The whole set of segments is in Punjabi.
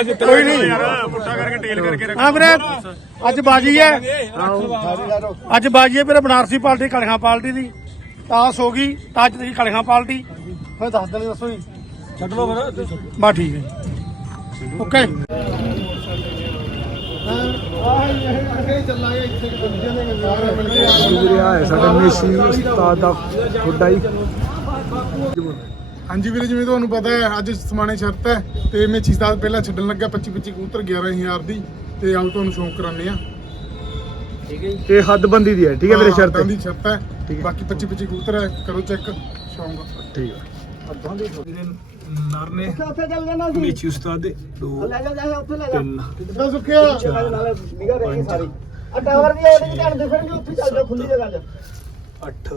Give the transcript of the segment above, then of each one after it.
ਅੱਜ ਕੋਈ ਨਹੀਂ। ਯਾਰ ਪੁੱਠਾ ਕਰਕੇ ਟੇਲ ਕਰਕੇ ਰੱਖ। ਹਾਂ ਵੀਰੇ ਅੱਜ ਬਾਜੀ ਹੈ। ਅੱਜ ਬਾਜੀ ਹੈ ਵੀਰੇ ਬਨਾਰਸੀ ਪਾਰਟੀ ਕਲਖਾਂ ਪਾਰਟੀ ਦੀ। ਤਾਸ ਹੋ ਗਈ ਤਾਂ ਅੱਜ ਦੀ ਕਲਖਾਂ ਪਾਰਟੀ। ਫਿਰ ਦੱਸ ਦੇਣੀ ਦੱਸੋ ਜੀ। ਛੱਡ ਲੋ ਫਿਰ। ਬਾ ਠੀਕ ਹੈ। ਓਕੇ। ਵੀਰੇ ਆ ਹੈ ਸਾਡਾ ਮੇਸੀ ਉਸਤਾਦ ਦਾ ਖੁੱਡਾ ਹੀ ਹਾਂਜੀ ਵੀਰੇ ਜਿਵੇਂ ਤੁਹਾਨੂੰ ਪਤਾ ਹੈ ਅੱਜ ਸਮਾਣੇ ਸ਼ਰਤ ਹੈ ਤੇ ਮੇਚੀ ਸਤਾਦ ਪਹਿਲਾਂ ਛੱਡਣ ਲੱਗਾ 25 25 ਕਬੂਤਰ 11000 ਦੀ ਤੇ ਆਓ ਤੁਹਾਨੂੰ ਸ਼ੌਂਕ ਕਰਾਉਂਦੇ ਆ ਤੇ ਹੱਦਬੰਦੀ ਦੀ ਹੈ ਠੀਕ ਹੈ ਵੀਰੇ ਸ਼ਰਤ ਦੀ ਸ਼ਰਤ ਹੈ। ਠੀਕ ਹੈ। ਬਾਕੀ 25 25 ਕਬੂਤਰ ਹੈ ਕਰੋ ਚੈੱਕ ਸ਼ੌਂਕ ਠੀਕ ਹੈ। ਵੀਰੇ ਨਰ ਨੇ ਮੇਚੀ ਉਸਤਾਦ ਦੇ ਦੋ ਤਿੰਨ। ਕਿੱਦਾਂ ਸੁੱਖਿਆ? ਅੱਠ।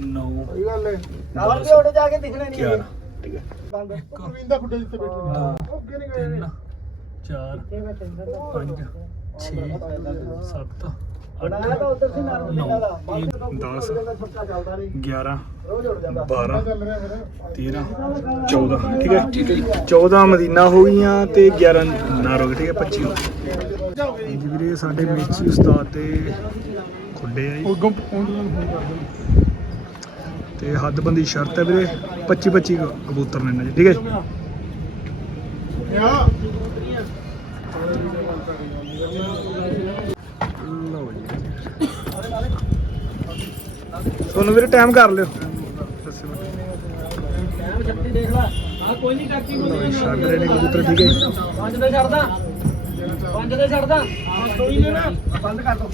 ਨੌ। ਇਹ ਗੱਲ ਹੈ। 11 ਠੀਕ ਹੈ ਰਵਿੰਦਾ ਖੁੱਡੇ ਜਿੱਥੇ ਬੈਠੇ ਨੇ। ਅੱਗੇ ਨਹੀਂ ਗਏ। ਤਿੰਨ ਚਾਰ ਪੰਜ ਛੇ ਸੱਤ ਅੱਠ ਨੌ 10 11 12 ਚੱਲ ਰਿਹਾ ਫਿਰ। 13 14 ਠੀਕ ਹੈ? ਠੀਕ ਹੈ ਜੀ। 14 ਮਦੀਨਾ ਹੋ ਗਈਆਂ ਤੇ 11 ਨਾਰ ਹੋ ਗਏ ਠੀਕ ਹੈ? 25 ਹੋ ਗਏ ਜੀ ਵੀਰੇ ਸਾਡੇ ਮੇਚੀ ਉਸਤਾਦ ਤੇ ਖੁੱਡੇ ਆ ਜੀ। ਉਹ ਗੰਪ ਉਹਨਾਂ ਨੂੰ ਫੋਨ ਕਰ ਦੇਣਾ ਤੇ ਹੱਦਬੰਦੀ ਸ਼ਰਤ ਹੈ ਵੀਰੇ 25 25 ਕਬੂਤਰ ਨੇ ਇਹਨਾਂ 'ਚ, ਠੀਕ ਹੈ ਲਓ ਜੀ? ਤੁਹਾਨੂੰ ਵੀਰੇ ਟਾਈਮ ਕਰ ਲਿਓ। ਕੋਈ ਨਹੀਂ ਕਰਤੀ ਲਓ ਛੱਡ ਰਹੇ ਨੇ ਕਬੂਤਰ ਠੀਕ ਹੈ ਪੰਜ ਦੇ ਛੱਡਦਾ ਪੰਜ ਦੇ ਛੱਡਦਾ ਕੋਈ ਨਹੀਂ ਨਾ। ਬੰਦ ਕਰ ਦੋ।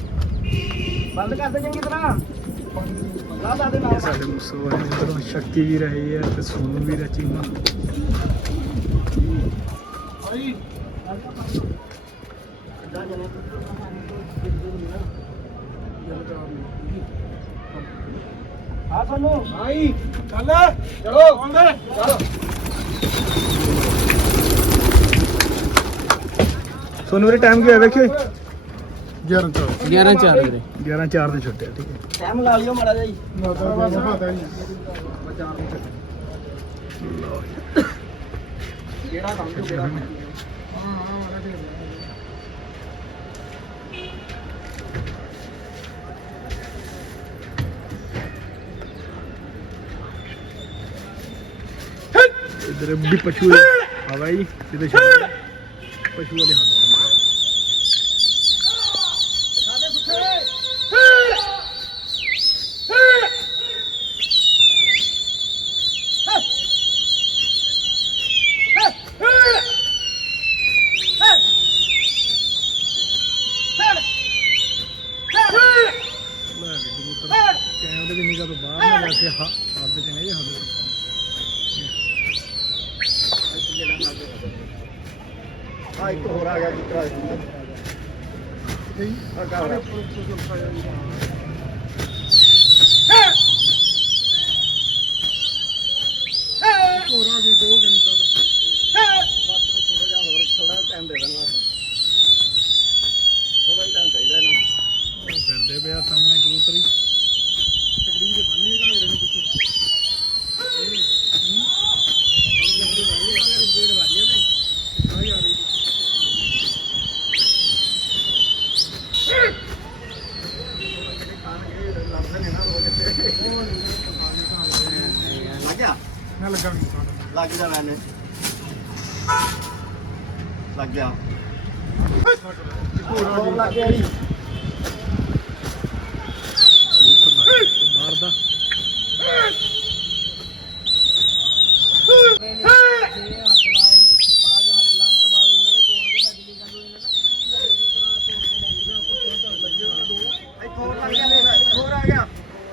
ਬੰਦ ਕਰ ਦੇ ਚੰਗੀ ਤਰ੍ਹਾਂ। ਇਹ ਸਾਡੇ ਮੁੱਸੋ ਵਾਲੇ ਸ਼ਕਤੀ ਵੀ ਰਹੀ ਹੈ ਤੇ ਸੋਨੂ ਵੀ ਰਚੀਮਾ ਆ ਸਾਨੂੰ। ਆਈ ਚੱਲ ਚਲੋ ਆਉਂਦੇ ਚਲੋ। ਸੋਨੂ ਵੀਰੇ ਟਾਈਮ ਕੀ ਹੋਇਆ? ਵੇਖਿਓ 11 ਚਾਰ। 11 4 ਵੀਰੇ। 11 4 ਤੇ ਛੁੱਟਿਆ ਠੀਕ ਹੈ। ਟਾਈਮ ਲਾ ਲਿਓ ਮਾੜਾ ਜਿਹਾ ਜੀ। ਨਾ ਤਾਂ ਬਸ ਪਤਾ ਹੀ ਕਿਹੜਾ ਕੰਮ ਜੋ ਕਿਹੜਾ ਇਧਰ ਵੀ ਪਸ਼ੂ ਹਵਾ ਜੀ ਸਿੱਧੇ ਛੱਡ ਪਸ਼ੂ ਵਾਲੇ ਹੱਥ।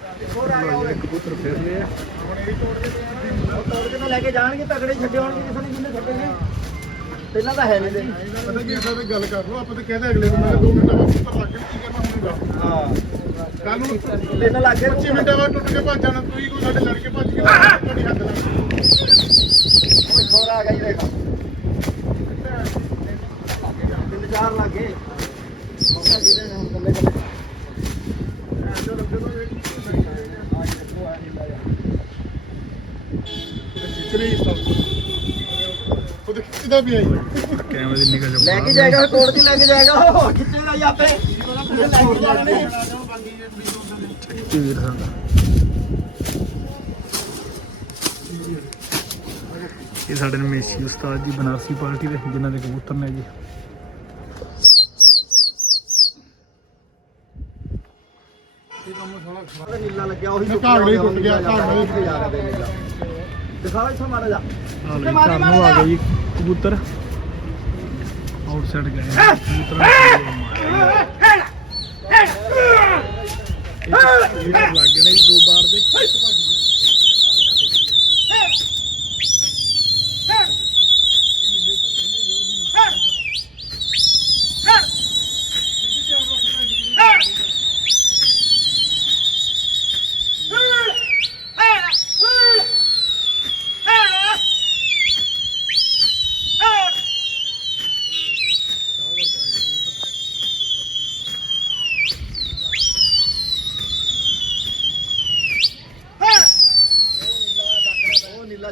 ਕਬੂਤਰ ਫਿਰ ਲਿਆ ਉਹ ਤੋੜ ਕੇ ਤਾਂ ਲੈ ਕੇ ਜਾਣਗੇ ਤਗੜੇ ਛੱਡੇ ਹੋਣਗੇ ਕਿਸੇ ਨੇ ਜਿੰਨੇ ਛੱਡੇ ਨੇ ਪਹਿਲਾਂ ਤਾਂ ਹੈ ਨਹੀਂ ਦੇ ਪਤਾ ਕੀ ਸਾਡੇ ਗੱਲ ਕਰ ਲਓ ਆਪਾਂ ਤਾਂ ਕਹਿੰਦੇ ਅਗਲੇ ਨੂੰ ਮੈਂ 2 ਮਿੰਟਾਂ ਬਾਅਦ ਉੱਪਰ ਲੱਗ ਕੇ ਕੀ ਕਰਨਾ ਹੁੰਦਾ ਹਾਂ ਕੱਲ ਨੂੰ ਤਿੰਨ ਲੱਗ ਗਏ 25 ਮਿੰਟਾਂ ਬਾਅਦ ਟੁੱਟ ਕੇ ਭੱਜ ਜਾਣਾ ਤੁਸੀਂ ਕੋਈ ਸਾਡੇ ਲੜ ਕੇ ਭੱਜ ਕੇ ਤੁਹਾਡੀ ਹੱਦ ਲੱਗ ਉਹ ਇੱਕ ਹੋਰ ਆ ਗਿਆ ਜੀ ਦੇਖ ਤਿੰਨ ਚਾਰ ਲੱਗ। ਗਏ ਮੌਕਾ ਕਿਹਦੇ ਨੇ ਹੁਣ ਕੱਲੇ ਕੱਲੇ ਰਹੀ ਚੱਲਦਾ ਪਿਆ ਜੀ? ਕੈਮਰੇ ਦੀ ਨਿਕਲ ਲੈ ਕੇ ਜਾਏਗਾ ਕੋੜ ਦੀ ਲੈ ਕੇ ਜਾਏਗਾ। ਉਹ ਖਿੱਚੇਗਾ ਜਾਂ ਆਪੇ? ਲੈ ਕੇ ਜਾਣੇ ਵੀਰ ਸਾਡਾ ਇਹ ਸਾਡੇ ਨੇ ਮੇਸੀ ਉਸਤਾਦ ਜੀ ਬਨਾਰਸੀ ਪਾਰਟੀ ਦੇ ਜਿਨ੍ਹਾਂ ਦੇ ਕਬੂਤਰ ਨੇ ਜੀ। ਨੀਲਾ ਲੱਗਿਆ ਉਹੀ ਘਾਗੜਾ ਟੁੱਟ ਗਿਆ, ਘਾਗੜਾ ਹੀ ਟੁੱਟ ਗਿਆ। ਦਿਖਾ ਇੱਥੋਂ ਮਾੜਾ ਜਾ ਘਰ ਨੂੰ ਆ ਜੀ। ਕਬੂਤਰ। ਆਊਟਸਾਈਡ ਗਏ। ਕਬੂਤਰਾਂ ਇਹ ਲੱਗ ਗਏ ਨੇ ਦੋ ਬਾਰ ਦੇ।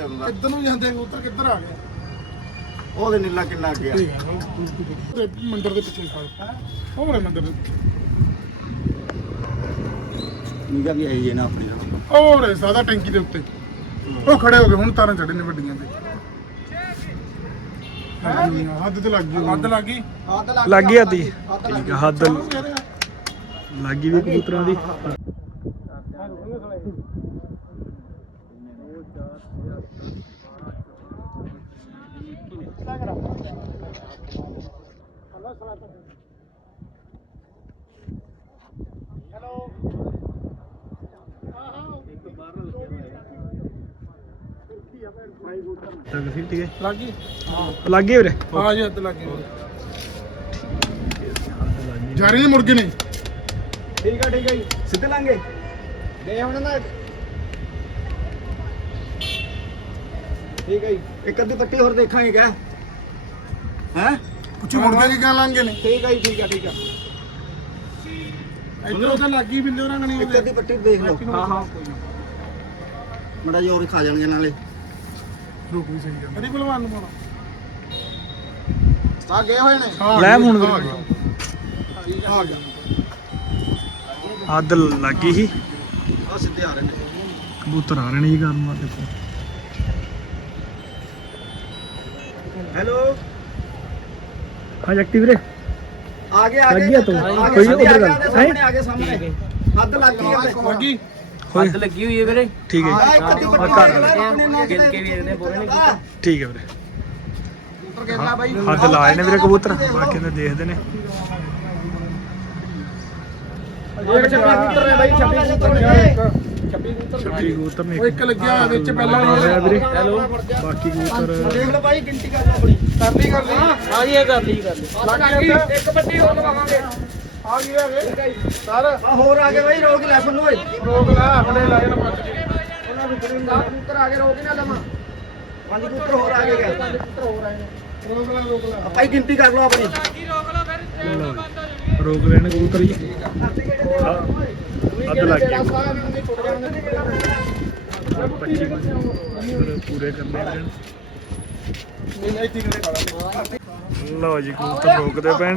ਨੀਲੇ ਨੇ ਕਿਹੜਾ ਦੇ ਦਿੰਦਾ ਕਿੱਧਰ ਨੂੰ ਜਾਂਦੇ ਕਬੂਤਰ ਕਿੱਧਰ ਆ ਗਿਆ ਉਹਦੇ ਨੀਲਾ ਕਿੰਨਾ ਅੱਗੇ ਆ ਤੇ ਮੰਦਰ ਦੇ ਪਿੱਛੇ ਖੜ ਉਹ ਵਾਲੇ ਮੰਦਰ ਦੇ ਨੀਗਾ ਵੀ ਆਈ ਹੈ ਨਾ ਆਪਣੀ ਉਹ ਰੇ ਸਾਦਾ ਟੈਂਕੀ ਦੇ ਉੱਤੇ। ਉਹ ਖੜੇ ਹੋ ਗਏ ਹੁਣ ਤਾਰਾਂ ਚੜੇ ਨੇ ਵੱਡੀਆਂ ਤੇ ਲੱਗੀ ਹੋਈ ਆ, ਹੱਦ ਤੇ ਲੱਗ ਗਈ ਹੱਦ ਲੱਗ ਗਈ? ਲੱਗ ਗਈ ਆਦੀ ਠੀਕ ਆ ਹੱਦ। ਲੱਗ ਗਈ ਵੀ ਕਬੂਤਰਾਂ ਦੀ। ਲੱਗ ਸੀ ਠੀਕ ਹੈ। ਲੱਗ? ਗਈ ਲੱਗ ਗਈ ਵੀਰੇ? ਹਾਂ ਜੀ ਹੱਦ ਲੱਗ। ਗਈ ਜਾ ਰਹੀ ਹੈ ਮੁਰਗੇ ਨੇ ਠੀਕ ਆ ਠੀਕ ਆ ਜੀ। ਸਿੱਧੇ ਲਾਂਗੇ। ਗਏ ਹੁਣ ਨਾ। ਠੀਕ ਹੈ ਜੀ। ਇੱਕ ਅੱਧੀ ਪੱਟੀ ਹੋਰ ਦੇਖਾਂਗੇ ਕਿਆ। ਹੈ? ਕੁਛ ਮੁਰਗੇ ਕੀ ਕਹਿ ਲਾਂਗੇ ਨੇ ਠੀਕ ਹੈ ਜੀ ਠੀਕ ਆ ਠੀਕ ਆ। ਇੱਧਰ ਤਾਂ ਲੱਗ ਗਈ ਬਿੱਲੇ ਉਹਨਾਂ ਇੱਕ ਅੱਧੀ ਪੱਟੀ ਦੇਖ ਲਓ। ਹਾਂ ਹਾਂ। ਮੜਾ ਜੋਰ ਖਾ ਜਾਣਗੇ ਨਾਲੇ। ਰੁਕ ਵੀ ਸਹੀ ਜਾਂਦਾ ਅਰੇ ਭਲਵਾਨ ਨੂੰ ਪਾਉਣਾ। ਆ ਗਏ ਹੋਏ ਨੇ? ਲੈ ਹੁਣ ਆ ਗਿਆ ਆ ਗਿਆ। ਹੱਦ ਲੱਗ ਸੀ। ਉਹ ਸਿੱਧੇ ਆ ਰਹੇ ਨੇ। ਕਬੂਤਰ ਆ ਰਹੇ ਨੇ ਜੀ ਨੂੰ ਆ ਦੇਖੋ ਹੈਲੋ? ਹਾਂ ਜੱਟੀ ਵੀਰੇ। ਆ ਗਏ ਆ ਲੱਗ ਗਿਆ ਤੂੰ? ਆ ਕੋਈ ਉੱਧਰ ਗੱਲ। ਆ ਗਏ ਸਾਹਮਣੇ ਆ ਗਏ ਸਾਹਮਣੇ। ਹੱਦ ਲੱਗ ਗਈ ਇਹਦੇ। ਲੱਗੀ ਹੱਦ ਲੱਗੀ ਹੋਈ ਹੈ ਵੀਰੇ। ਠੀਕ ਹੈ। ਆ ਜੀ। ਇੱਕ ਅੱਧੀ ਪੱਟੀ ਲੈ ਆਪਣੇ ਨਾਲ ਗਿਣ ਕੇ ਵੀ ਇਹਨੇ ਬੋਲੇ ਨੇ ਠੀਕ ਹੈ ਵੀਰੇ। ਕਬੂਤਰ ਕਹਿੰਦਾ ਬਾਈ। ਹੱਦ ਲਾਏ ਨੇ ਵੀਰੇ ਕਬੂਤਰ। ਬਾਕੀ ਨੇ ਦੇਖਦੇ ਨੇ। ਛੱਪੀ ਕਬੂਤਰ ਨੇ ਬਾਈ ਛੱਪੀ ਕਬੂਤਰ ਨੇ। ਛੱਡੀ ਕਬੂਤਰ। ਨੇ। ਉਹ ਇੱਕ ਲੱਗਿਆ ਵਿੱਚ ਪਹਿਲਾਂ ਹੋਇਆ ਵੀਰੇ। ਬਾਕੀ ਕਬੂਤਰ ਦੇਖ ਲਓ ਬਾਈ ਗਿਣਤੀ ਕਰ ਲਓ ਆਪਣੀ। ਕਰਨੀ ਕਰਨੀ ਹਾਂ ਜੀ ਇਹ ਕਰ ਲਈ ਕਰ ਲਈ ਇੱਕ ਪੱਟੀ ਹੋਰ ਲਵਾਵਾਂਗੇ। ਆ ਗਈ ਆ ਗਏ ਸਰ। ਆ ਹੋਰ ਆ ਗਏ ਬਾਈ ਰੋਕ ਲੈ ਸਾਨੂੰ ਓਏ। ਰੋਕ ਲੈ ਆਪਣੇ ਲਾਏ ਨਾ ਪੱਟ ਕੇ। ਉਹਨਾਂ ਨੂੰ ਬੜੇ ਕਬੂਤਰ ਆ ਗਏ ਰੋਕ ਹੀ ਨਾ ਲਵਾਂ ਪੰਜ ਕਬੂਤਰ ਹੋਰ ਆ ਗਏ ਗਏ। ਰੋਕ ਲੈ ਰੋਕ ਲੈ। ਆਪਾਂ ਹੀ ਗਿਣਤੀ ਕਰ ਲਓ ਆਪਣੀ। ਲਓ ਜੀ। ਰੋਕ ਕਬੂਤਰ ਹੱਦ ਲੱਗ ਕਬੂਤਰ ਪੂਰੇ ਕਰਨੇ ਕਾਲਾ ਲਓ ਜੀ ਕਬੂਤਰ ਰੋਕਦੇ ਪਏ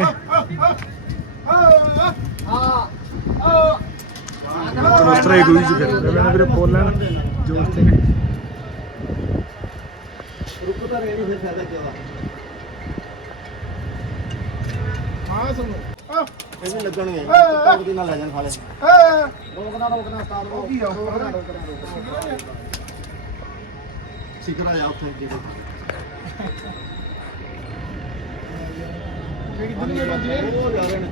ਨੇ ਤਰ੍ਹਾਂ ਹੀ ਦੂਜੀ ਫਿਰਦੇ ਪਏ ਨੇ ਵੀਰੇ ਬੋਲਣ ਜੋਰ ਤੇ। ਨੇ ਰੁਕੋ ਤਾਂ ਰੇੜੀ ਫਿਰ ਫਾਇਦਾ ਕੀ ਹੋਗਾ ਹਾਂ? ਸੁਣੋ ਆ ਇਹ ਵੀ ਲੱਗਣਗੇ ਟੌਪ ਦੀ ਨਾਲ ਲੈ ਜਾਣ ਸਾਲੇ ਏ ਰੋਕਣਾ ਰੋਕਣਾ ਉਸਤਾਦ ਉਹ ਕੀ ਰੋਕਣਾ ਰੋਕਣਾ ਰੋਕਣਾ ਸਿੱਖਣਾ ਜਾ ਉੱਥੇ ਜਿਹੜੇ ਜਿਹੜੀ ਦੁਨੀਆ ਵੱਜੇ ਉਹ ਜਾ ਰਹੇ ਨੇ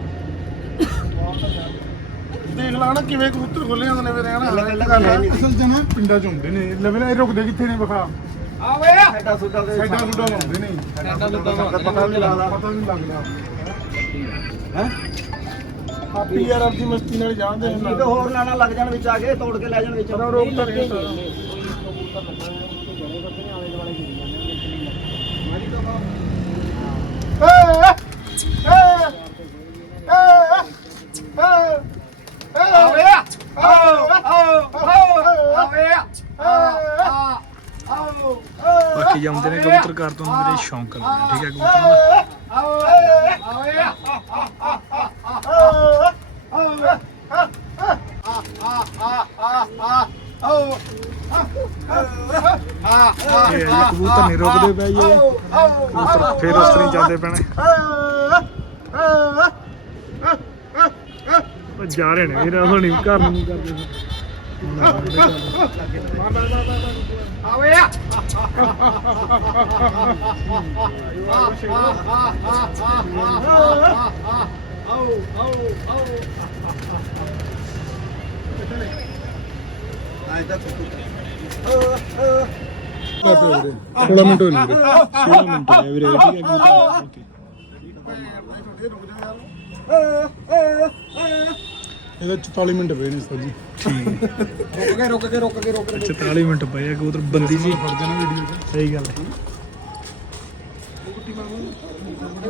ਦੇਖ ਲਾ ਨਾ ਕਿਵੇਂ ਕਬੂਤਰ ਖੋਲੇ ਹੁੰਦੇ ਨੇ ਮੇਰੇ ਹਨਾ ਲੱਗ- ਲੱਗ ਹੈ ਨੀ। ਅਸਲ ਚ ਨਾ ਪਿੰਡਾਂ ਚ ਹੁੰਦੇ ਨੇ। ਲਵੇ ਇਹ ਰੁਕਦੇ ਕਿੱਥੇ ਨੇ ਵਿਖਾ। ਸਾਡਾ ਸੁੱਡਾ ਦੇ ਸਾਈਡਾਂ ਸੁੱਡਾਂ ਲਾਉਂਦੇ ਨੇ। ਸਾਡਾ ਸੁੱਡਾ ਪਤਾ ਨਹੀਂ ਲੱਗਦਾ। ਪਤਾ ਨਹੀਂ ਲੱਗਦਾ। ਹੈ? ਆਪੀ ਯਾਰ ਆਪਦੀ ਮਸਤੀ ਨਾਲ ਜਾਣਦੇ ਨੇ। ਹੋਰ ਨਾ ਨਾ ਲੱਗ ਜਾਣ ਵਿੱਚ ਆ ਕੇ ਤੋੜ ਕੇ ਲੈ ਜਾਣ ਵਿੱਚ। ਰੋਕ ਤਾਂ ਨਹੀਂ ਸਾਰਾ। ਬਾਕੀ ਜਾਂਦੇ ਨੇ ਕਬੂਤਰ ਘਰ ਤੋਂ ਮੇਰੇ ਸ਼ੌਂਕ ਕਰਦੇ ਠੀਕ ਹੈ ਕਬੂਤਰਾਂ ਦਾ ਇਹ ਹੈ ਜੀ, ਕਬੂਤਰ ਨਹੀਂ ਰੁਕਦੇ ਪਏ ਜੀ। ਕਬੂਤਰ ਫੇਰ ਉਸ ਤਰ੍ਹਾਂ ਹੀ ਜਾਂਦੇ ਪੈਣੇ। ਜਾ ਰਹੇ ਨੇ, ਵੀਰ ਹੁਣ ਨਹੀਂ, ਘਰ ਨੂੰ ਨਹੀਂ ਕਰਦੇ ਫਿਰ। ਸੋਲਾਂ ਮਿੰਟ ਹੋਏ ਨੇ ਵੀਰੇ 16 ਮਿੰਟ ਹੋਏ ਵੀਰੇ, ਠੀਕ ਹੈ ਕਬੂਤਰ ਇਹਦਾ 44 ਮਿੰਟ ਪਏ ਨੇ ਸਰ ਜੀ। ਰੁਕ ਕੇ ਰੁਕ ਕੇ ਰੁਕ ਕੇ ਰੁਕ ਕੇ 44 ਮਿੰਟ ਪਏ ਆ ਕਬੂਤਰ ਬੰਦੀ ਜੀ। ਫੜ ਜਾਣਾ ਵੀਡੀਓ ਤੇ ਸਹੀ ਗੱਲ ਹੈ।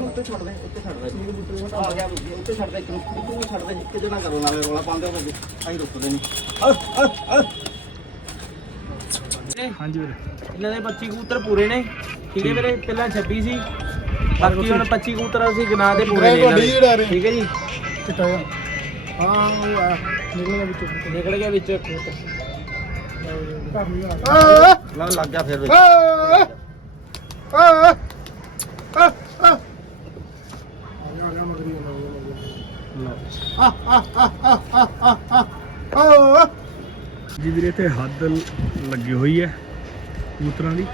ਉੱਤੇ ਛੱਡ ਦੇ ਉੱਤੇ ਛੱਡ ਦੇ ਆ ਗਿਆ ਉੱਤੇ ਛੱਡ ਦੇ ਇੱਕ ਨੂੰ ਇੱਕ ਨੂੰ ਛੱਡ ਦੇ ਕਿਤੇ ਨਾ ਕਰੋ ਨਾਲੇ ਰੋਲਾ ਪਾਉਂਦੇ ਹੋ ਅੱਗੇ ਆਈ ਰੁਕਦੇ ਨਹੀਂ ਹਾਂਜੀ ਵੀਰੇ। ਇਹਨਾਂ ਦੇ 25 ਕਬੂਤਰ ਪੂਰੇ ਨੇ। ਠੀਕ ਹੈ ਵੀਰੇ ਪਹਿਲਾਂ 26 ਸੀ। ਬਾਕੀ ਹੁਣ 25 ਕਬੂਤਰ ਅਸੀਂ ਗਿਣਾ ਦੇ ਪੂਰੇ ਰਹੇ। ਠੀਕ ਹੈ ਜੀ? ਚਿੱਟਾ ਜਿਹਾ। ਹਾਂ ਉਹ ਆ ਨਿਕਲਣਾ ਵਿੱਚੋਂ। ਨਿਕਲ ਗਿਆ ਵਿੱਚ ਕਬੂਤਰ। ਘਰ ਨਹੀਂ ਆ ਲੱਗ ਗਿਆ ਫਿਰ ਵਿੱਚ ਜੀ ਵੀਰੇ ਤੇ ਹੱਦ ਲੱਗੀ ਹੋਈ ਹੈ ਕਬੂਤਰਾਂ ਦੀ।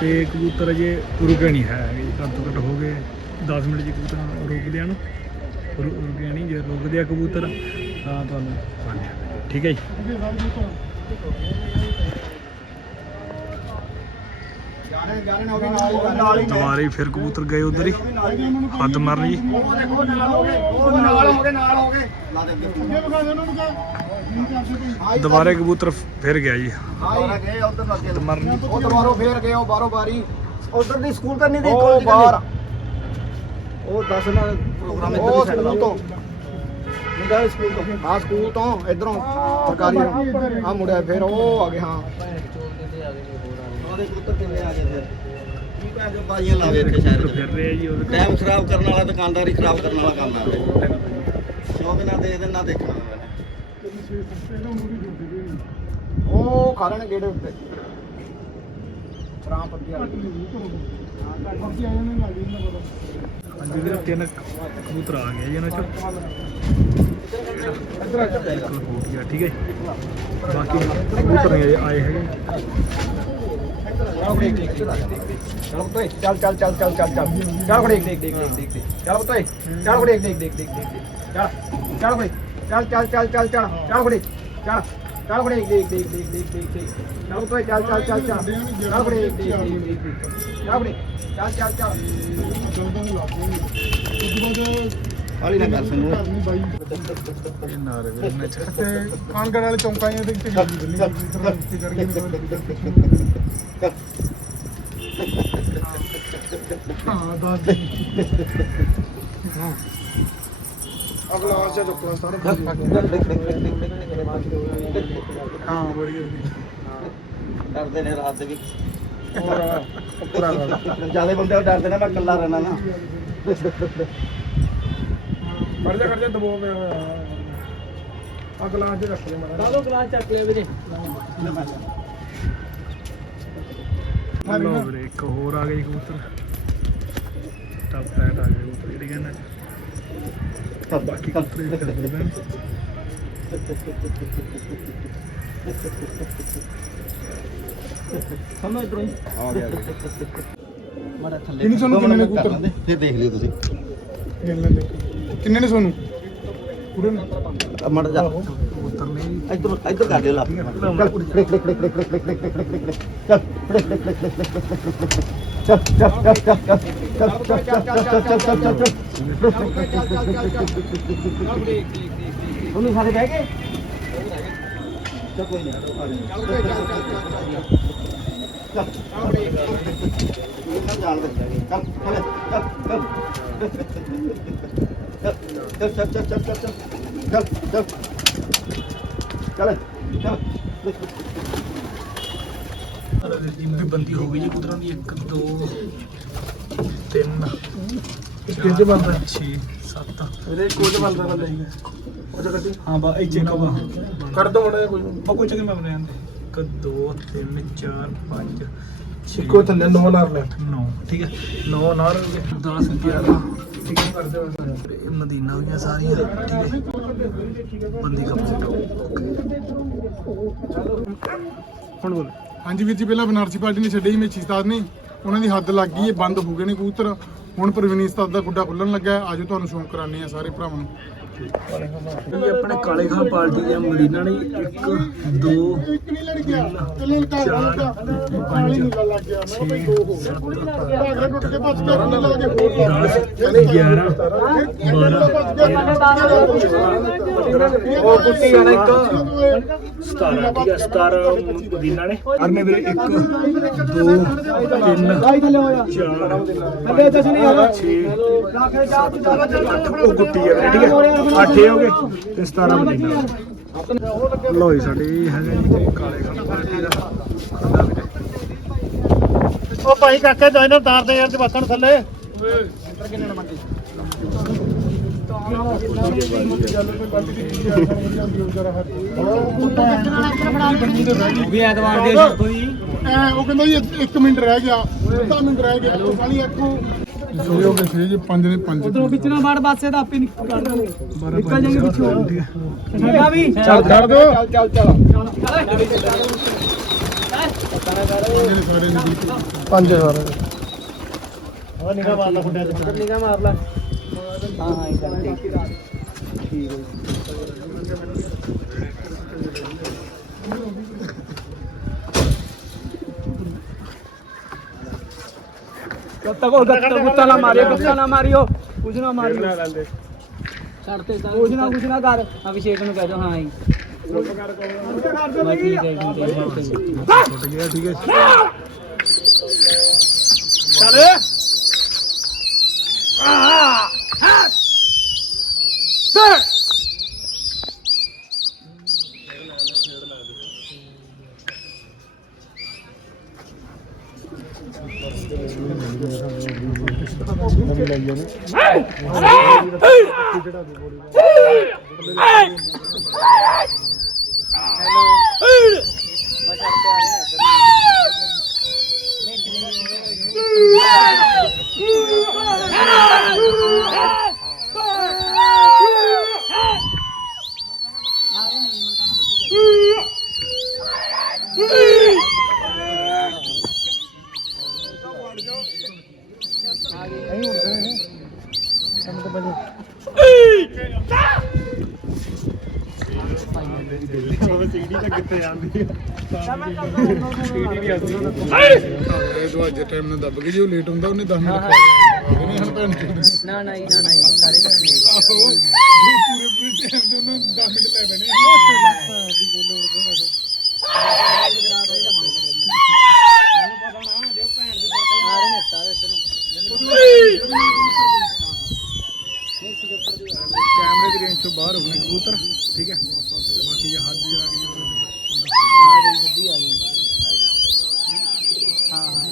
ਤੇ ਕਬੂਤਰ ਅਜੇ ਰੁਕੇ ਨਹੀਂ ਹੈ। ਘੱਟ ਤੋਂ ਘੱਟ ਹੋ ਗਏ 10 ਮਿੰਟ ਜੀ ਕਬੂਤਰਾਂ ਨੂੰ ਰੁਕਦਿਆਂ ਨੂੰ ਨਹੀਂ, ਜੇ ਰੁਕਦੇ ਆ ਕਬੂਤਰ, ਤਾਂ ਤੁਹਾਨੂੰ ਠੀਕ ਹੈ ਜੀ। ਜਾਣੇ ਦੁਬਾਰੇ ਫਿਰ ਕਬੂਤਰ ਗਏ ਉਧਰ ਹੀ। ਹੱਦ ਮਾਰਨ ਜੀ। ਨਾਲ ਹੋ ਗਏ ਨਾਲ ਹੋ ਗਏ, ਨਾਲ ਹੋ ਗਏ। ਅੱਗੇ ਨੂੰ ਦੁਬਾਰੇ ਕਬੂਤਰ ਫਿਰ ਗਿਆ ਜੀ। ਦੁਬਾਰਾ ਗਏ ਉਧਰ ਲੱਗੇ। ਮਰਨ ਉਹ ਦੁਬਾਰੋਂ ਫੇਰ ਗਏ ਉਹ ਬਾਰੋ ਬਾਰੀ। ਉਧਰ ਦੀ ਸਕੂਲ ਕਰਨੀ ਦੀ ਉਹ ਕਾਲਜ ਬਾਹਰ। ਉਹ 10 ਨਾਲ ਪ੍ਰੋਗਰਾਮ ਇੱਧਰ ਦੀ ਸਾਈਡ ਦਾ। ਤੋਂ। ਮੁੰਡਾ ਵਾਲੇ ਸਕੂਲ ਤੋਂ। ਹਾਂ ਸਕੂਲ ਤੋਂ ਇਧਰੋਂ। ਸਰਕਾਰੀ ਆ ਮੁੜਿਆ ਫਿਰ ਉਹ ਆ ਗਏ ਹਾਂ। ਉਹਦੇ ਪੁੱਤਰ ਕਿੰਨੇ ਆ ਗਏ ਫਿਰ? ਕੀ ਭੈਣ ਜੋ ਬਾਜੀਆਂ ਲਾਵੇ ਇੱਥੇ ਸ਼ਹਿਰ ਕਬੂਤਰ ਫਿਰ ਰਹੇ ਆ ਜੀ ਉਹਦੇ ਟਾਈਮ ਖਰਾਬ ਕਰਨ ਵਾਲਾ ਦੁਕਾਨਦਾਰੀ ਖਰਾਬ ਕਰਨ ਵਾਲਾ ਕੰਮ ਹੈ ਸ਼ੌਕ ਨਾ ਦੇ ਦੇਣਾ ਦੇਖਣਾ। ਉਹ ਖਾਲਣ ਗੇੜੇ ਉੱਤੇ ਰਾਮ ਪੱਤੀ ਆ ਜਿਹੜੇ ਤਿੰਨ ਕਬੂਤਰ ਆ ਗਏ ਜੀ ਇਹਨਾਂ ਚੋਂ ਇੱਕ ਹੋ ਗਿਆ ਠੀਕ ਹੈ ਬਾਕੀ ਕਬੂਤਰ ਨਹੀਂ ਆਏ ਹੈਗੇ ਚਲ ਬਤੋਏ ਚਲ ਚਲ ਚਲ ਚਲ ਚਲ ਚਲ ਚਲ ਕੋੜੇ ਦੇਖ ਦੇਖ ਦੇਖ ਦੇਖ ਚਲ ਬਤੋਏ ਚਲ ਕੋੜੇ ਦੇਖ ਦੇਖ ਦੇਖ ਦੇਖ ਚਲ ਚਲ ਕੋੜੇ ਚੱਲ ਚੱਲ ਚੱਲ ਚੱਲ ਚੱਲ। ਚੱਲ ਖੜੇ ਚੱਲ। ਚੱਲ ਖੜੇ ਦੇਖ ਦੇਖ ਦੇਖ ਦੇਖ ਦੇਖ ਚੱਲ ਕੋਈ ਚੱਲ ਚੱਲ ਚੱਲ ਚੱਲ। ਚੱਲ ਖੜੇ ਦੇਖ ਦੇਖ ਦੇਖ ਚੱਲ ਖੜੇ ਚੱਲ ਚੱਲ ਚੱਲ। ਹਾਲੀ ਨਾ ਕਰ ਸੰਗੋ ਕਾਨਗੜ ਵਾਲੇ ਚੌਂਕਾਂ ਦੇ ਵਿੱਚ ਹਾਂ ਦੱਸ ਹਾਂ। ਅਗਲਾ ਆਸ਼ਾ ਚੁੱਕਣਾ ਸਾਰਾ ਹਾਂ ਬੜੀ ਡਰਦੇ ਨੇ ਰਾਤ ਦੇ ਵੀ ਹੋਰ ਉੱਪਰਾ ਜ਼ਿਆਦਾ ਬੰਦੇ ਡਰਦੇ ਨੇ ਮੈਂ ਇਕੱਲਾ ਰਹਿਣਾ ਨਾ ਖੜ ਜਾ ਖੜ ਜਾ ਦਬੋ ਪਿਆ ਹੋਇਆ ਅਗਲਾ ਅੱਜ ਰੱਖ ਲੈ ਮਾਰਾ ਦਾਦੋ ਗਲਾਸ ਚੱਕ ਲਿਆ ਵੀਰੇ ਲਓ ਵੀਰੇ ਇੱਕ ਹੋਰ ਆ ਗਈ ਕਬੂਤਰ ਟੱਪ ਟੈਟ ਆ ਗਏ ਕਬੂਤਰ ਜਿਹੜੇ ਕਹਿੰਦੇ ਦਿੰਦੇ ਨੇ ਸਾਨੂੰ ਇਧਰੋਂ ਹੀ ਮਾੜਾ ਥੱਲੇ ਕਿੰਨੇ ਸੋਨੂੰ ਕਿੰਨੇ ਨੇ ਕਬੂਤਰ ਫਿਰ ਦੇਖ ਲਿਓ ਤੁਸੀਂ ਕਿੰਨੇ ਨੇ ਸੋਨੂੰ ਪੂਰੇ ਨੇ ਮੜ ਜਾ ਕਬੂਤਰ ਨੇ ਇੱਧਰ ਇੱਧਰ ਕਰ ਲਿਓ ਲਾ ਉਹਨੂੰ ਸਾਰੇ ਬਹਿ ਗਏ ਚੱਲ ਚੱਲ ਚੱਲ ਚੱਲ ਚੱਲ ਚੱਲ ਚੱਲ ਚੱਲ ਚੱਲ ਜਿੰਦੀ ਬੰਦੀ ਹੋ ਗਈ ਜੀ ਕਬੂਤਰਾਂ ਦੀ 1 2 3 ਕਿੰਨੇ ਬਣਦਾ 6 7 ਇਹਦੇ ਕੋਲ ਬੰਦਾ ਬੰਦਾ ਹੀ ਉਹ ਤੇ ਹਾਂ ਬਾ ਇਹ ਚੈੱਕ ਵਾ ਕੱਢ ਦੋ ਮੜਾ ਕੋਈ। ਉਹ ਕੋਈ ਚੱਕਰ ਮੈਂ ਬਣਾ ਜਾਂਦੇ 1 2 3 4 5 6 ਇੱਕੋ ਥੱਲੇ ਨੋ ਨਾਰ ਲੈ। 9 ਠੀਕ ਹੈ? 9 ਨਾਰ 10 11 ਠੀਕ ਹੈ? ਇਹ ਮਦੀਨਾ ਹੋਈਆਂ ਸਾਰੀਆਂ। ਠੀਕ ਹੈ? ਬੰਦੀ ਕਬੂਤਰ ਹੁਣ ਬੋਲ। ਹਾਂਜੀ ਵੀਰ ਜੀ, ਪਹਿਲਾਂ ਬਨਾਰਸੀ ਪਾਰਟੀ ਨੇ ਛੱਡੇ ਸੀ, ਮੇਚੀ ਉਸਤਾਦ ਨੇ। ਉਹਨਾਂ ਦੀ ਹੱਦ ਲੱਗ ਗਈ ਹੈ, ਬੰਦ ਹੋ ਗਏ ਨੇ ਕਬੂਤਰ। ਹੁਣ ਪ੍ਰਵੀਨ ਉਸਤਾਦ ਦਾ ਗੁੱਡਾ ਖੁੱਲਣ ਲੱਗਾ ਹੈ। ਆਜੋ ਤੁਹਾਨੂੰ ਸ਼ੌਂਕ ਕਰਾਉਂਦੇ ਆ ਸਾਰੇ ਭਰਾਵਾਂ ਨੂੰ। ਇਹ ਆਪਣੇ ਕਾਲੇ ਖਾਂ ਪਾਰਟੀ ਦੇ ਮਰੀਨਾਂ ਨੇ 1 2 ਹੋਰ ਕੁੱਤੀ ਆਣਾ ਇੱਕ 17 ਠੀਕ ਹੈ 17 ਮਦੀਨਾ ਨੇ ਅਰਨੇ ਵੀਰੇ 1 2 3 ਗਾਈ ਥੱਲੇ ਹੋਇਆ 4 ਅੱਗੇ ਤੁਸੀਂ ਨਹੀਂ ਆਵਾ 6 ਉਹ ਗੁੱਟੀ ਆ ਵੀਰੇ ਠੀਕ ਹੈ 8 ਹੋ ਗਏ ਤੇ 17 ਮਦੀਨਾ ਲੋ ਜੀ ਸਾਡੇ ਇਹ ਹੈਗਾ ਜੀ ਕਾਲੇ ਖਾਂ ਪਾਰਟੀ ਦਾ ਖੁੱਡਾ ਵੀਰੇ ਉਹ ਭਾਈ ਕਾਕੇ ਜਾ ਇਹਨਾਂ ਤਾਰ ਦੇ ਯਾਰ ਜਵਾਕਾਂ ਨੂੰ ਥੱਲੇ। ਵੀ ਐਤਵਾਰ ਦੇ ਕੋਈ ਐ ਉਹ ਕਹਿੰਦਾ ਜੀ 1 ਮਿੰਟ ਰਹਿ ਗਿਆ। 10 ਮਿੰਟ ਰਹਿ ਗਿਆ। ਸਾਲੀ ਅੱਖੋਂ ਜੋ ਹੋ ਗਏ ਸੀ ਜੀ ਪੰਜ ਨੇ ਪੰਜ ਉਧਰੋਂ ਪਿਛਲਾ ਬਾੜ ਬਾਸੇ ਦਾ ਆਪੇ ਨਿਕਲ ਕਰ ਦਾਂਗੇ ਨਿਕਲ ਜਾਏਗੀ ਪਿੱਛੋਂ ਚੰਗਾ ਵੀ। ਚੱਲ ਕਰ ਦੋ ਚੱਲ ਚੱਲ ਚੱਲ ਪੰਜ ਹਜ਼ਾਰ ਹੋਰ ਨਿਗਾ ਮਾਰ ਲਾ ਖੁੱਡੇ ਤੇ ਨਿਗਾ ਮਾਰ ਲਾ। ਹਾਂ ਹਾਂ ਠੀਕ। ਹੈ ਗੱਤਾ ਕੋਲ ਗੱਤਾ ਗੁੱਤਾ ਨਾ ਮਾਰਿਓ ਗੱਤਾ ਨਾ ਮਾਰਿਓ ਕੁਝ ਨਾ ਮਾਰਿਓ। ਛੱਡ ਤੇ ਤਾਂ ਕੁਝ ਨਾ ਕੁਝ ਨਾ ਕਰ। ਅਭਿਸ਼ੇਕ ਨੂੰ ਕਹਿ ਦੋ ਹਾਂ ਜੀ। ਮੈਂ ਠੀਕ ਹੈ ਜੀ ਠੀਕ ਹੈ ਠੀਕ ਹੈ। ਚੱਲ। ਆਹ ਹਾਂ। ਸਰ 따져버리고 ਇਹ ਦਵਾਜੇ ਟਾਈਮ ਨਾਲ ਦੱਬ ਕੇ ਜੇ ਉਹ ਲੇਟ ਹੁੰਦਾ ਉਹਨੇ 10 ਮਿੰਟ ਖਾ ਨੇ ਹੁਣ ਭੈਣ ਚੋਦ ਨਾ ਨਾ ਨਾ ਨਾ ਸਾਰੇ ਆਹੋ ਪੂਰੇ ਪੂਰੇ ਟਾਈਮ ਦੇ ਉਹਨਾਂ 10 ਮਿੰਟ ਲੈ ਬਣੇ इसके बाहर होने कबूतर ठीक है? बाकी ये हाथ भी आ गई हाँ हाँ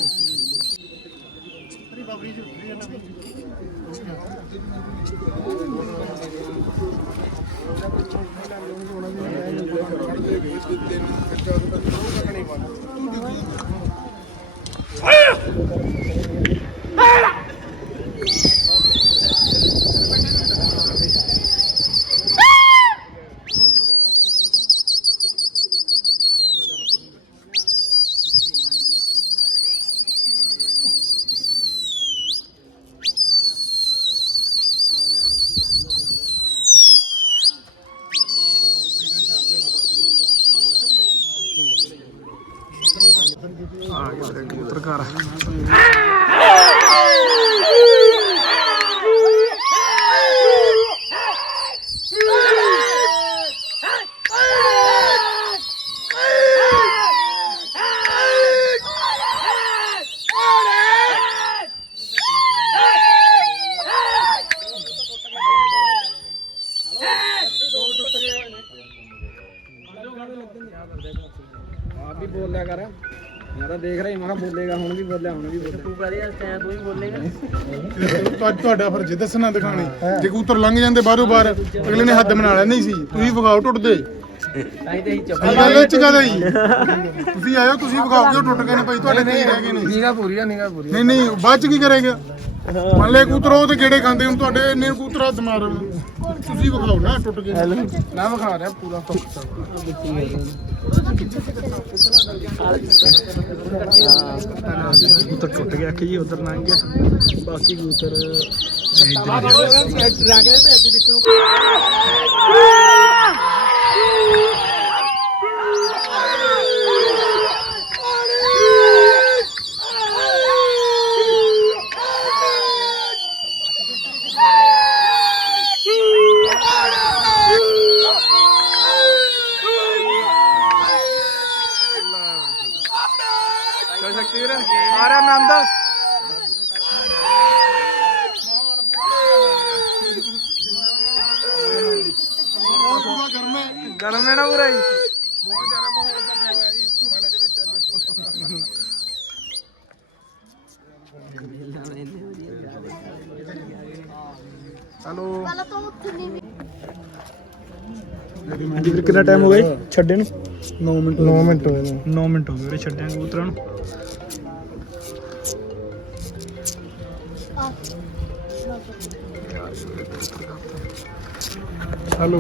ਆਪ ਵੀ ਬੋਲ ਲਿਆ ਕਰ। ਮੈਂ ਤਾਂ ਦੇਖ ਰਿਹਾ ਮੈਂ ਕਿਹਾ ਬੋਲੇਗਾ ਹੁਣ ਵੀ ਬੋਲਿਆ ਹੁਣ ਵੀ ਬੋਲਿਆ। ਤੂੰ ਕਰੀ ਤੈਂ ਤੂੰ ਹੀ ਬੋਲੇਗਾ। ਅੱਜ ਤੁਹਾਡਾ ਫਰਜ਼ ਹੈ ਦੱਸਣਾ ਦਿਖਾਣੀ ਜੇ ਕਬੂਤਰ ਲੰਘ ਜਾਂਦੇ ਬਾਹਰੋਂ ਬਾਹਰ ਅਗਲੇ ਨੇ ਹੱਦ ਬਣਾ ਲੈਣੀ ਸੀ। ਤੁਸੀਂ ਵਿਖਾਓ ਟੁੱਟਦੇ। ਤਾਂ ਹੀ ਤੇ ਹੀ ਚੁੱਪ ਕੀ ਗੱਲ ਇਹ ਚ ਕਹਦਾ ਹੀ। ਤੁਸੀਂ ਆਇਓ ਤੁਸੀਂ ਵਿਖਾਓ ਕਿ ਉਹ ਟੁੱਟ ਗਏ ਨੇ ਭਾਈ? ਤੁਹਾਡੇ ਨਹੀਂ ਰਹਿ ਗਏ ਨੇ। ਨੀਗਾ ਪੂਰੀ ਆ ਨੀਗਾ ਪੂਰੀ ਨਹੀਂ ਨਹੀਂ ਬਾਅਦ ਚ ਕੀ ਕਰੇਗਾ? ਮੰਨ ਲੈ ਕਬੂਤਰ ਉਹ ਤੇ ਕਿਹੜੇ ਖਾਂਦੇ ਹੁਣ ਤੁਹਾਡੇ ਇੰਨੇ ਕਬੂਤਰ ਹੱਥ ਮਾਰ ਤੁਸੀਂ ਵਿਖਾਓ ਨਾ ਟੁੱਟ ਗਏ ਨੇ। ਨਾ ਵਿਖਾ ਰਿਹਾ ਪੂਰਾ ਕਬੂਤਰ ਟੁੱਟ ਗਿਆ ਕਿ ਜੀ ਉਧਰ ਲੰਘ ਗਿਆ। ਬਾਕੀ ਕਬੂਤਰ ਇੱਧਰ ਆ ਰਿਹਾ ਨੰਦ ਪੂਰਾ ਗਰਮ ਹੈ ਗਰਮ ਹੈ ਨਾ ਪੂਰਾ ਜੀ ਬਹੁਤ ਜ਼ਿਆਦਾ ਮਾਹੌਲ ਤੱਕਿਆ ਹੋਇਆ ਜੀ ਸਮਾਣੇ ਦੇ ਵਿੱਚ ਅੱਜ ਹੈਲੋ ਹਾਂਜੀ ਫਿਰ ਕਿੰਨਾ ਟਾਈਮ ਹੋ ਗਿਆ ਛੱਡੇ ਨੂੰ? 9 ਮਿੰਟ 9 ਮਿੰਟ ਹੋਏ ਨੇ। 9 ਮਿੰਟ ਹੋ ਗਏ ਵੀਰੇ ਛੱਡਿਆ ਕਬੂਤਰਾਂ ਨੂੰ ਹੈਲੋ।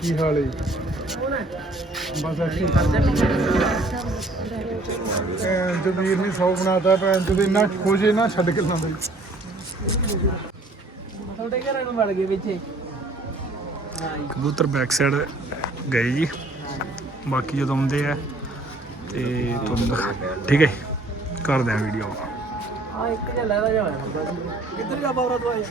ਕੀ ਹਾਲ ਹੈ ਬਸ ਐਸੀ ਐਂ ਤੇ ਵੀਰ ਨੇ 100 ਬਣਾਤਾ ਭੈਣ ਤੇ ਇੰਨਾ ਖੋਜੇ ਨਾ ਛੱਡ ਕੇ ਲਾਉਂਦੇ ਤੁਹਾਡੇ ਘਰਾਂ ਨੂੰ ਵੜ ਗਏ ਹਾਂ ਜੀ ਕਬੂਤਰ ਬੈਕ ਸਾਈਡ ਗਏ ਜੀ। ਬਾਕੀ ਜਦੋਂ ਆਉਂਦੇ ਆ ਤੇ ਤੁਹਾਨੂੰ ਦਿਖਾ ਠੀਕ ਹੈ ਕਰਦੇ ਆ ਵੀਡੀਓ ਆ ਇੱਕ ਜਿਹਾ ਲਹਿਦਾ ਜਿਹਾ ਕਿੱਧਰ ਜਾ ਬਾਬਰਾ ਤੂੰ ਆਇਆ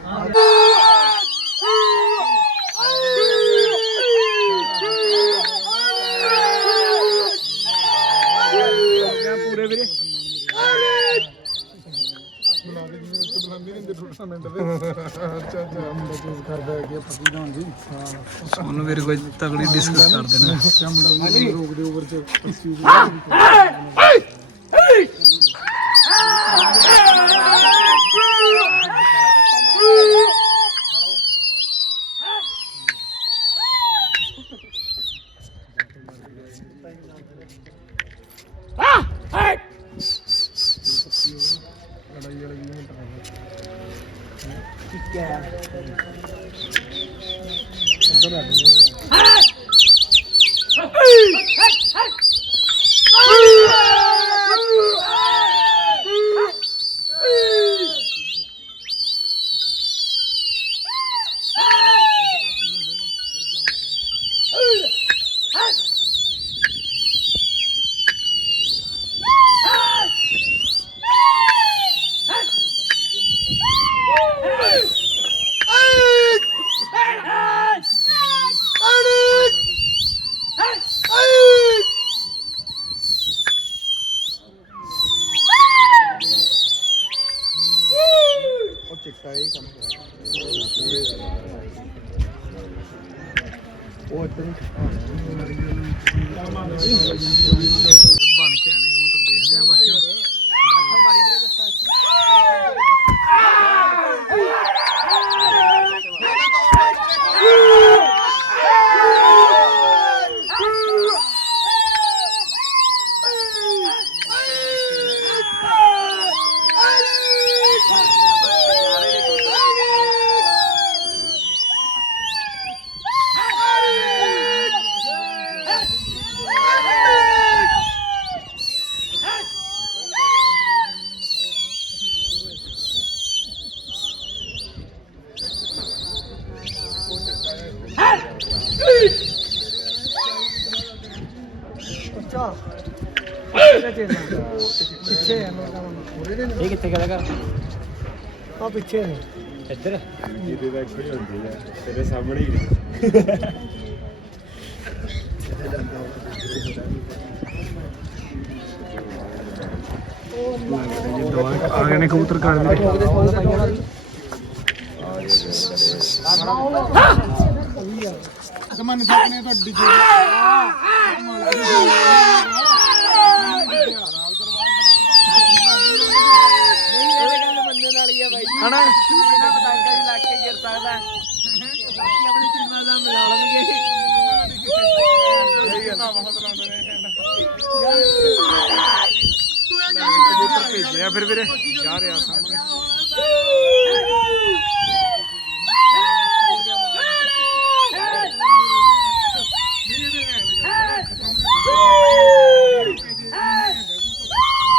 ਪੂਰੇ ਵੀਰੇ ਬੁਲਾ ਦੇ ਜਿਵੇਂ ਹੁੰਦੇ ਟੂਰਨਾਮੈਂਟ ਦੇ। ਅੱਛਾ ਅੱਛਾ। ਮੁੰਡਾ ਚੂਜ਼ ਕਰਦਾ ਹੈ ਕਿ ਪੱਕੀ ਦਾਨ ਜੀ। ਹਾਂ। ਸੋਨੂੰ ਵੀਰੇ ਕੋਈ ਤਗੜੀ ਡਿਸਕਸ ਕਰ ਦੇਣਾ। ਕਿਆ ਮੁੰਡਾ ਵੀ ਰੋਕ ਦੇ ਓਵਰ ਚ ਚਿੱਟਾ ਇਹ ਇਸ ਚੀਜ਼ ਬਣ ਕੇ ਆਣੇ ਕਬੂਤਰ ਦੇਖਦੇ ਆ ਬਾਕੀ। ਇਹ ਕਿੱਥੇ ਗਿਆ ਆ ਪਿੱਛੇ ਨੇ। ਇੱਧਰ। ਜਿਹਦੇ ਦਾ ਕੋਈ ਹੁੰਦੀ ਹੈ ਤੇਰੇ ਸਾਹਮਣੇ ਹੀ ਆ ਗਏ ਨੇ ਕਬੂਤਰ ਘਰ ਵੀਰੇ ਕਮਨ ਸਕਨੇ ਤੁਹਾਡੀ ਜੀ ਹਣਾ ਇਹਨਾਂ ਪਤੰਗਾ ਵੀ ਲੱਗ ਕੇ ਗਿਰ ਸਕਦਾ ਆਪਣੀ ਟੀਮਾਂ ਦਾ ਮਿਲਾ ਲਵਾਂਗੇ ਕਬੂਤਰ ਭੇਜਿਆ ਫਿਰ ਵੀਰੇ। ਜਾ ਰਿਹਾ ਸਾਹਮਣੇ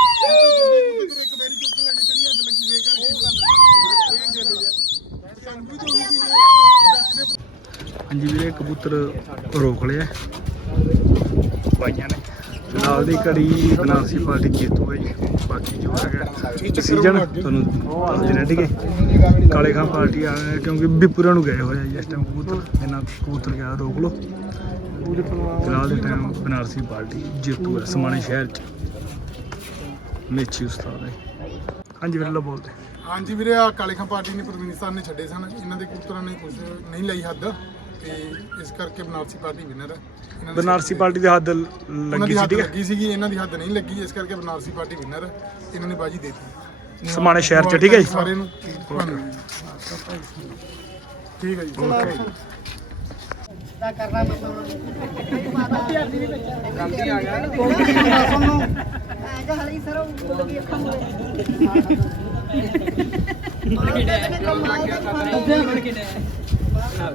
ਇੱਕ ਵਾਰੀ ਚੁੱਕ ਲੈ ਕੇ ਤੇਰੀ ਹੱਦ ਲੱਗੀ ਵੇ ਕਰਕੇ ਇਹ ਗੱਲ ਹੈ ਸਾਨੂੰ ਵੀ ਤਾਂ ਉਹਨੂੰ ਹਾਂਜੀ ਵੀਰੇ ਕਬੂਤਰ ਰੋਕ ਲਿਆ। ਭਾਈਆਂ ਨੇ। ਨਾਲ ਦੀ ਘੜੀ ਬਨਾਰਸੀ ਪਾਰਟੀ ਜੇਤੂ ਹੈ ਜੀ। ਬਾਕੀ ਜੋ ਹੈਗਾ ਡਿਸੀਜਨ ਤੁਹਾਨੂੰ ਦੱਸ ਰਹਿ ਗਏ ਕਾਲੇ ਖਾਂ ਪਾਰਟੀ ਆ ਗਏ, ਕਿਉਂਕਿ ਬਿਪੁਰਾ ਨੂੰ ਗਏ ਹੋਏ ਇਸ ਟਾਈਮ ਕਬੂਤਰ। ਇਹਨਾਂ ਕਬੂਤਰ ਗਿਆ ਰੋਕ ਲਓ। ਫਿਲਹਾਲ ਦੇ ਟਾਈਮ ਬਨਾਰਸੀ ਪਾਰਟੀ ਜੇਤੂ ਹੈ, ਸਮਾਣੇ ਸ਼ਹਿਰ ਚ। ਮੇਚੀ ਉਸਤਾਦ ਹੈ। ਹਾਂਜੀ ਵੀਰੇ ਲੋ ਬੋਲਦੇ। ਹਾਂਜੀ ਵੀਰੇ ਆ ਕਾਲੇ ਖਾਂ ਪਾਰਟੀ ਨੇ ਪ੍ਰਵੀਨ ਸਾਹਿਬ ਨੇ ਛੱਡੇ ਸਨ। ਇਹਨਾਂ ਦੇ ਕਬੂਤਰਾਂ ਨੇ ਕੁਝ ਨਹੀਂ ਲਈ ਹੱਦ। ਤੇ ਇਸ ਕਰਕੇ ਬਨਾਰਸੀ ਪਾਰਟੀ ਵਿਨਰ ਹੈ। ਇਹਨਾਂ ਨੇ ਬਨਾਰਸੀ ਪਾਰਟੀ ਦੇ ਹੱਦ ਉਹਨਾਂ ਲੱਗੀ ਦੀ ਸੀ ਹੱਦ ਠੀਕ ਹੈ? ਲੱਗੀ ਸੀਗੀ ਇਹਨਾਂ ਦੀ ਹੱਦ ਨਹੀਂ ਲੱਗੀ ਇਸ ਕਰਕੇ ਬਨਾਰਸੀ ਪਾਰਟੀ ਵਿਨਰ ਹੈ। ਇਹਨਾਂ ਨੇ ਬਾਜੀ ਦੇ ਦਿੱਤੀ। ਸਮਾਣੇ ਸ਼ਹਿਰ ਚ ਠੀਕ ਹੈ ਜੀ? ਸਾਰੇ ਨੂੰ। ਧੰਨਵਾਦ। ਠੀਕ ਹੈ ਜੀ। ਆ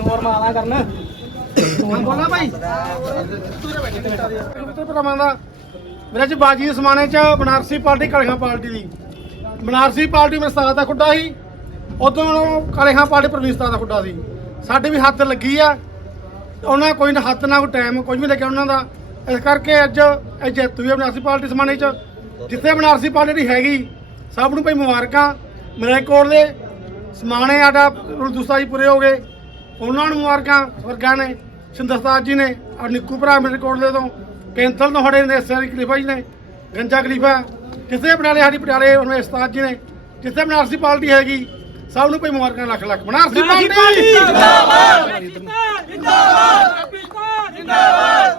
ਹੋਰ ਮਾਲਾ ਕਰਨਾ। ਹਾਂ ਬੋਲਣਾ ਭਾਈ। ਕਬੂਤਰ ਭਰਾਵਾਂ ਦਾ? ਮੇਰੇ ਚ ਬਾਜੀ ਸਮਾਨੇ ਚ ਬਨਾਰਸੀ ਪਾਰਟੀ ਕਲਖਾਂ ਪਾਰਟੀ ਦੀ। ਬਨਾਰਸੀ ਪਾਰਟੀ ਮੇਰੇ ਉਸਤਾਦ ਦਾ ਖੁੱਡਾ ਸੀ। ਉਦੋਂ ਕਲਖਾਂ ਪਾਰਟੀ ਪ੍ਰਵੀਨ ਉਸਤਾਦ ਦਾ ਖੁੱਡਾ ਸੀ। ਸਾਡੀ ਵੀ ਹੱਥ ਲੱਗੀ ਆ। ਉਹਨਾਂ ਕੋਈ ਨਾ ਹੱਥ, ਨਾ ਕੋਈ ਟਾਈਮ ਕੁਝ ਵੀ ਲੱਗਿਆ ਉਹਨਾਂ ਦਾ। ਇਸ ਕਰਕੇ ਅੱਜ ਇਹ ਜੇਤੂ ਹੈ ਬਨਾਰਸੀ ਪਾਰਟੀ ਸਮਾਨੇ ਚ। ਜਿੱਥੇ ਬਨਾਰਸੀ ਪਾਰਟੀ ਹੈਗੀ, ਸਭ ਨੂੰ ਭਾਈ ਮੁਬਾਰਕਾਂ। ਮਲੇਕੋਟ ਦੇ ਸਮਾਣੇ ਸਾਡਾ ਦੋਸਤਾਂ ਜੀ ਪੂਰੇ ਹੋ ਗਏ। ਉਹਨਾਂ ਨੂੰ ਮੁਬਾਰਕਾਂ ਵਰਗਾਂ ਨੇ ਸਿੰਦਰਤਾਜ ਜੀ ਨੇ ਔਰ ਨਿੱਕੂ ਭਰਾ ਮੇਰੇ ਕੋਲ ਦੇ ਤੋਂ ਕੈਂਥਲ ਤੋਂ ਖੜੇ ਨੇ ਸੈਰੀ ਖਲੀਫਾ ਜੀ ਨੇ ਗੰਜਾ ਖਲੀਫਾ ਜਿੱਥੇ ਬਨਾਲੇ ਸਾਡੀ ਪਟਿਆਲੇ ਉਹਨਾਂ ਉਸਤਾਦ ਜੀ ਨੇ ਜਿੱਥੇ ਬਨਾਰਸੀ ਪਾਰਟੀ ਹੈਗੀ ਸਭ ਨੂੰ ਭਾਈ ਮੁਬਾਰਕਾਂ ਲੱਖ ਲੱਖ। ਬਨਾਰਸੀ ਪਾਰਟੀ! ਜਿੰਦਾਬਾਦ! ਜਿੰਦਾਬਾਦ! ਜਿੰਦਾਬਾਦ! ਜਿੰਦਾਬਾਦ